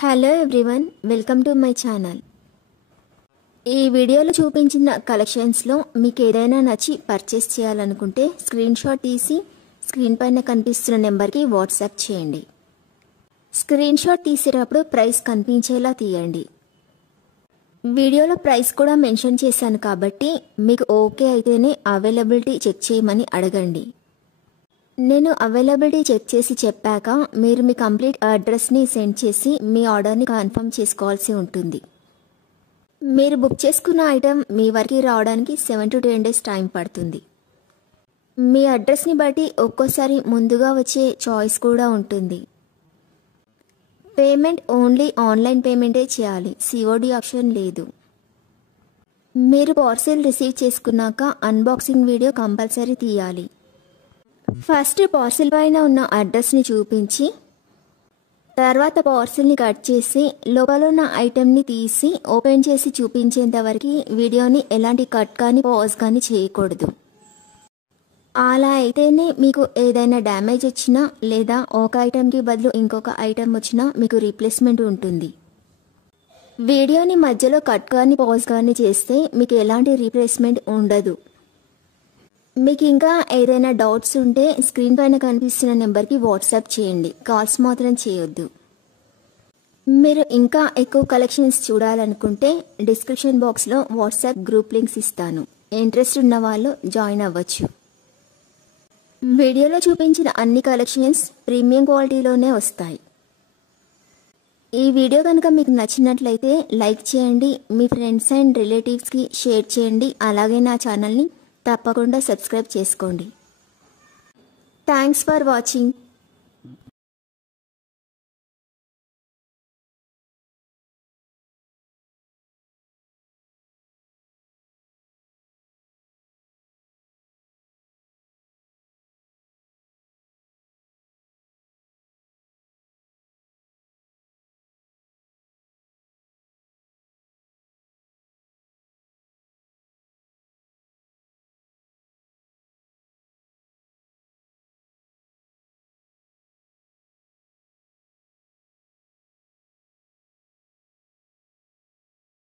Hello everyone, welcome to my channel. ఈ వీడియోలో చూపించిన కలెక్షన్స్లో మీకు ఏదైనా నచ్చి పర్చేస్ చేయాలనుకుంటే స్క్రీన్ షాట్ తీసి స్క్రీన్ పైన కనిపిస్తున్న నెంబర్కి వాట్సాప్ చేయండి. స్క్రీన్ షాట్ తీసేటప్పుడు ప్రైస్ కనిపించేలా తీయండి. వీడియోలో ప్రైస్ కూడా మెన్షన్ చేశాను కాబట్టి మీకు ఓకే అయితేనే అవైలబిలిటీ చెక్ చేయమని అడగండి. నేను అవైలబిలిటీ చెక్ చేసి చెప్పాక మీరు మీ కంప్లీట్ అడ్రస్ని సెండ్ చేసి మీ ఆర్డర్ని కన్ఫర్మ్ చేసుకోవాల్సి ఉంటుంది. మీరు బుక్ చేసుకున్న ఐటెం మీ వరకు రావడానికి 7 to 10 days టైం పడుతుంది. మీ అడ్రస్ని బట్టి ఒక్కోసారి ముందుగా వచ్చే చాయిస్ కూడా ఉంటుంది. పేమెంట్ ఓన్లీ ఆన్లైన్ పేమెంటే చేయాలి, సిఓడి ఆప్షన్ లేదు. మీరు పార్సిల్ రిసీవ్ చేసుకున్నాక అన్బాక్సింగ్ వీడియో కంపల్సరీ తీయాలి. ఫస్ట్ పార్సిల్ పైన ఉన్న అడ్రస్ని చూపించి తర్వాత పార్సిల్ని కట్ చేసి లోపల ఉన్న ఐటెంని తీసి ఓపెన్ చేసి చూపించేంత వరకు వీడియోని ఎలాంటి కట్ కానీ పాజ్ కానీ చేయకూడదు. అలా అయితేనే మీకు ఏదైనా డ్యామేజ్ వచ్చినా లేదా ఒక ఐటెంకి బదులు ఇంకొక ఐటెం వచ్చినా మీకు రీప్లేస్మెంట్ ఉంటుంది. వీడియోని మధ్యలో కట్ కానీ పాజ్ కానీ చేస్తే మీకు ఎలాంటి రీప్లేస్మెంట్ ఉండదు. మీకు ఇంకా ఏదైనా డౌట్స్ ఉంటే స్క్రీన్ పైన కనిపిస్తున్న నెంబర్కి వాట్సాప్ చేయండి, కాల్స్ మాత్రం చేయొద్దు. మీరు ఇంకా ఎక్కువ కలెక్షన్స్ చూడాలనుకుంటే డిస్క్రిప్షన్ బాక్స్లో వాట్సాప్ గ్రూప్ లింక్స్ ఇస్తాను, ఇంట్రెస్ట్ ఉన్న వాళ్ళు జాయిన్ అవ్వచ్చు. వీడియోలో చూపించిన అన్ని కలెక్షన్స్ ప్రీమియం క్వాలిటీలోనే వస్తాయి. ఈ వీడియో కనుక మీకు నచ్చినట్లయితే లైక్ చేయండి, మీ ఫ్రెండ్స్ అండ్ రిలేటివ్స్కి షేర్ చేయండి. అలాగే నా ఛానల్ని తప్పకుండా సబ్స్క్రైబ్ చేసుకోండి. Thanks for watching.